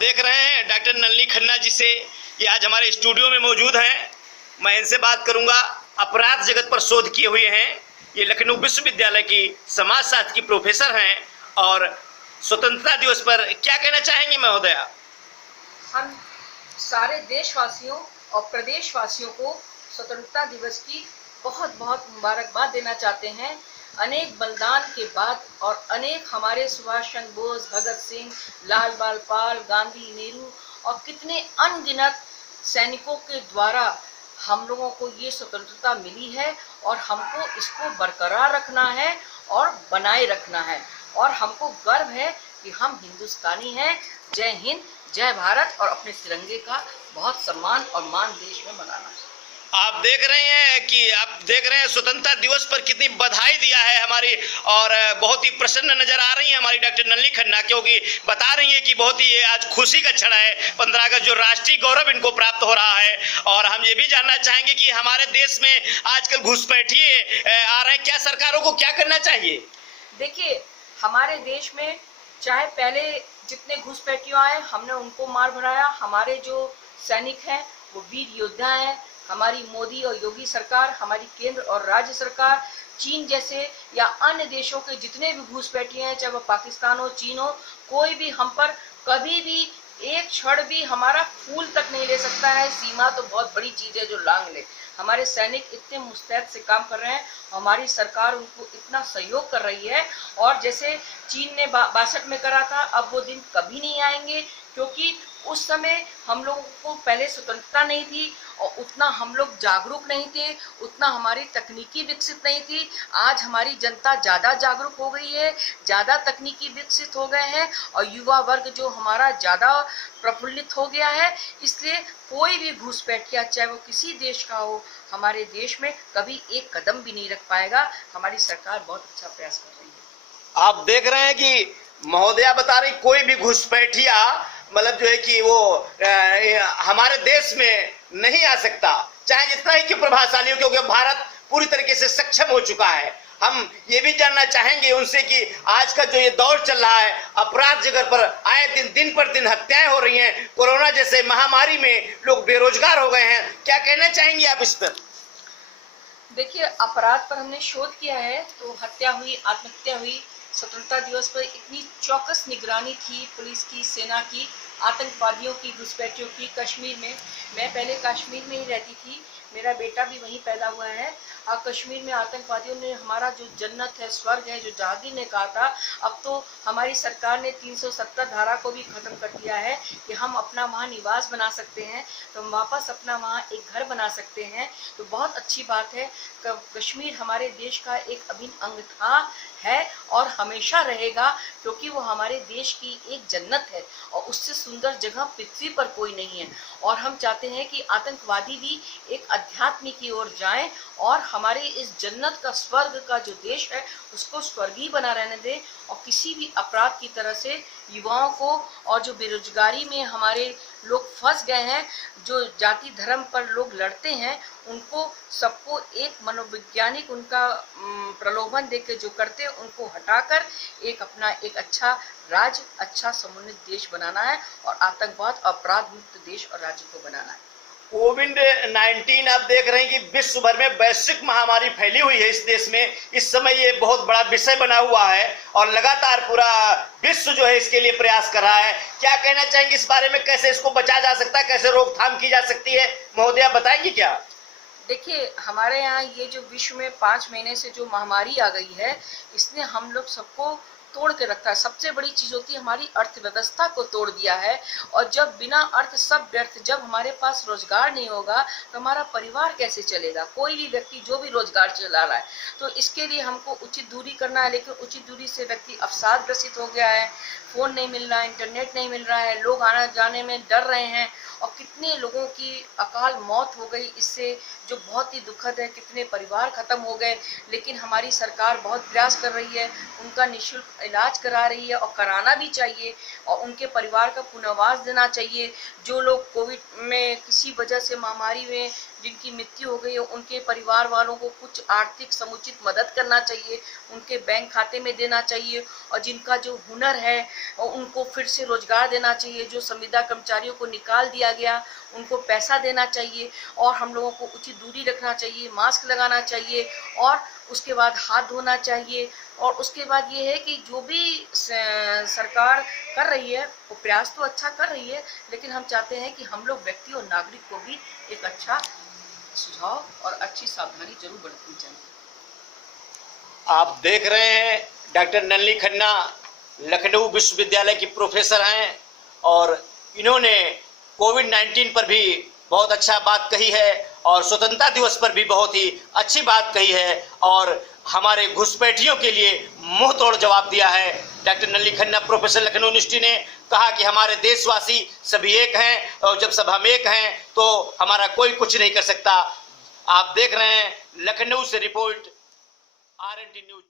देख रहे हैं डॉक्टर नलिनी खन्ना जी से, ये आज हमारे स्टूडियो में मौजूद हैं। मैं इनसे बात करूंगा। अपराध जगत पर शोध किए हुए हैं। ये लखनऊ विश्वविद्यालय की समाजशास्त्र की प्रोफेसर हैं और स्वतंत्रता दिवस पर क्या कहना चाहेंगे महोदया? हम सारे देशवासियों और प्रदेशवासियों को स्वतंत्रता दिवस की बहुत बहुत मुबारकबाद देना चाहते हैं। अनेक बलिदान के बाद और अनेक हमारे सुभाष चंद्र बोस, भगत सिंह, लाल बाल पाल, गांधी, नेहरू और कितने अनगिनत सैनिकों के द्वारा हम लोगों को ये स्वतंत्रता मिली है और हमको इसको बरकरार रखना है और बनाए रखना है। और हमको गर्व है कि हम हिंदुस्तानी हैं। जय हिंद, जय भारत और अपने तिरंगे का बहुत सम्मान और मान देश में मनाना है। आप देख रहे हैं स्वतंत्रता दिवस पर कितनी बधाई दिया है हमारी, और बहुत ही प्रसन्न नजर आ रही है हमारी डॉक्टर नलिनी खन्ना, क्योंकि बता रही है कि बहुत ही आज खुशी का क्षण है। 15 अगस्त जो राष्ट्रीय गौरव इनको प्राप्त हो रहा है। और हम ये भी जानना चाहेंगे कि हमारे देश में आजकल घुसपैठिए आ रहे हैं, क्या सरकारों को क्या करना चाहिए? देखिए, हमारे देश में चाहे पहले जितने घुसपैठियों आए हमने उनको मार भराया। हमारे जो सैनिक हैं वो वीर योद्धा हैं। हमारी मोदी और योगी सरकार, हमारी केंद्र और राज्य सरकार, चीन जैसे या अन्य देशों के जितने भी घुसपैठिए हैं, चाहे वो पाकिस्तान हो, चीन हो, कोई भी हम पर कभी भी एक क्षण भी हमारा फूल तक नहीं ले सकता है। सीमा तो बहुत बड़ी चीज है जो लांग ले। हमारे सैनिक इतने मुस्तैद से काम कर रहे हैं, हमारी सरकार उनको इतना सहयोग कर रही है। और जैसे चीन ने 62 में करा था, अब वो दिन कभी नहीं आएंगे, क्योंकि उस समय हम लोगों को पहले स्वतंत्रता नहीं थी और उतना हम लोग जागरूक नहीं थे, उतना हमारी तकनीकी विकसित नहीं थी। आज हमारी जनता ज़्यादा जागरूक हो गई है, ज़्यादा तकनीकी विकसित हो गए हैं और युवा वर्ग जो हमारा ज़्यादा प्रफुल्लित हो गया है। इसलिए कोई भी घुसपैठिया चाहे वो किसी देश का हो, हमारे देश में कभी एक कदम भी नहीं रख पाएगा। हमारी सरकार बहुत अच्छा प्रयास कर रही है। आप देख रहे हैं कि महोदया बता रही कोई भी घुसपैठिया मतलब जो है कि वो हमारे देश में नहीं आ सकता, चाहे जितना ही कि प्रभावशाली हो, क्योंकि भारत पूरी तरीके से सक्षम हो चुका है। हम ये भी जानना चाहेंगे उनसे कि आज का जो ये दौर चल रहा है, अपराध जगत पर आए दिन पर दिन हत्याएं हो रही हैं, कोरोना जैसे महामारी में लोग बेरोजगार हो गए हैं, क्या कहना चाहेंगे आप इस पर? देखिए, अपराध पर हमने शोध किया है तो हत्या हुई, आत्महत्या हुई। स्वतंत्रता दिवस पर इतनी चौकस निगरानी थी पुलिस की, सेना की, आतंकवादियों की, घुसपैठियों की। कश्मीर में, मैं पहले कश्मीर में ही रहती थी, मेरा बेटा भी वहीं पैदा हुआ है। और कश्मीर में आतंकवादियों ने हमारा जो जन्नत है, स्वर्ग है, जो जहांगीर ने कहा था, अब तो हमारी सरकार ने 370 धारा को भी खत्म कर दिया है कि हम अपना वहाँ निवास बना सकते हैं, तो हम वापस अपना वहाँ एक घर बना सकते हैं। तो बहुत अच्छी बात है। कश्मीर हमारे देश का एक अभिन्न अंग था, है और हमेशा रहेगा, क्योंकि वो हमारे देश की एक जन्नत है और उससे सुंदर जगह पृथ्वी पर कोई नहीं है। और हम चाहते हैं कि आतंकवादी भी एक अध्यात्म की ओर जाएं और हमारे इस जन्नत का, स्वर्ग का जो देश है, उसको स्वर्गीय बना रहने दें। और किसी भी अपराध की तरह से युवाओं को, और जो बेरोजगारी में हमारे लोग फंस गए हैं, जो जाति धर्म पर लोग लड़ते हैं, उनको सबको एक मनोवैज्ञानिक उनका प्रलोभन देकर जो करते हैं, उनको हटाकर एक अपना एक अच्छा राज्य, अच्छा समुन्नत देश बनाना है और आतंकवाद, अपराध मुक्त देश और राज्य को बनाना है। कोविड-19 आप देख रहे हैं कि विश्व भर में वैश्विक महामारी फैली हुई है इस देश में। इस समय ये बहुत बड़ा विषय बना हुआ है और लगातार पूरा विश्व जो है इसके लिए प्रयास कर रहा है। क्या कहना चाहेंगे इस बारे में, कैसे इसको बचाया जा सकता है, कैसे रोकथाम की जा सकती है, महोदया बताएंगी क्या? देखिए, हमारे यहाँ ये जो विश्व में 5 महीने से जो महामारी आ गई है, इसने हम लोग सबको तोड़ के रखा है। सबसे बड़ी चीज होती है हमारी अर्थव्यवस्था को तोड़ दिया है। और जब बिना अर्थ सब व्यर्थ, जब हमारे पास रोजगार नहीं होगा तो हमारा परिवार कैसे चलेगा? कोई भी व्यक्ति जो भी रोजगार चला रहा है, तो इसके लिए हमको उचित दूरी करना है। लेकिन उचित दूरी से व्यक्ति अवसाद ग्रसित हो गया है, फोन नहीं मिल रहा है, इंटरनेट नहीं मिल रहा है, लोग आने जाने में डर रहे हैं और कितने लोगों की अकाल मौत हो गई इससे, जो बहुत ही दुखद है। कितने परिवार खत्म हो गए। लेकिन हमारी सरकार बहुत प्रयास कर रही है, उनका निःशुल्क इलाज करा रही है और कराना भी चाहिए और उनके परिवार का पुनर्वास देना चाहिए। जो लोग कोविड में किसी वजह से, महामारी में जिनकी मृत्यु हो गई है उनके परिवार वालों को कुछ आर्थिक समुचित मदद करना चाहिए, उनके बैंक खाते में देना चाहिए, और जिनका जो हुनर है उनको फिर से रोजगार देना चाहिए। जो संविदा कर्मचारियों को निकाल दिया गया उनको पैसा देना चाहिए, और हम लोगों को उचित दूरी रखना चाहिए, मास्क लगाना चाहिए, और उसके बाद हाथ धोना चाहिए। और उसके बाद ये है कि जो भी सरकार कर रही है वो प्रयास तो अच्छा कर रही है, लेकिन हम चाहते हैं कि हम लोग व्यक्ति और नागरिक को भी एक अच्छा सुझाव और अच्छी सावधानी जरूर बरतनी चाहिए। आप देख रहे हैं डॉक्टर नलिनी खन्ना लखनऊ विश्वविद्यालय की प्रोफेसर हैं, और इन्होंने कोविड-19 पर भी बहुत अच्छा बात कही है, और स्वतंत्रता दिवस पर भी बहुत ही अच्छी बात कही है, और हमारे घुसपैठियों के लिए मुंह तोड़ जवाब दिया है। Doctor Nalini Khanna professor Lucknow university ने कहा कि हमारे देशवासी सभी एक हैं, और जब सब हम एक हैं तो हमारा कोई कुछ नहीं कर सकता। आप देख रहे हैं लखनऊ से रिपोर्ट RNT न्यूज।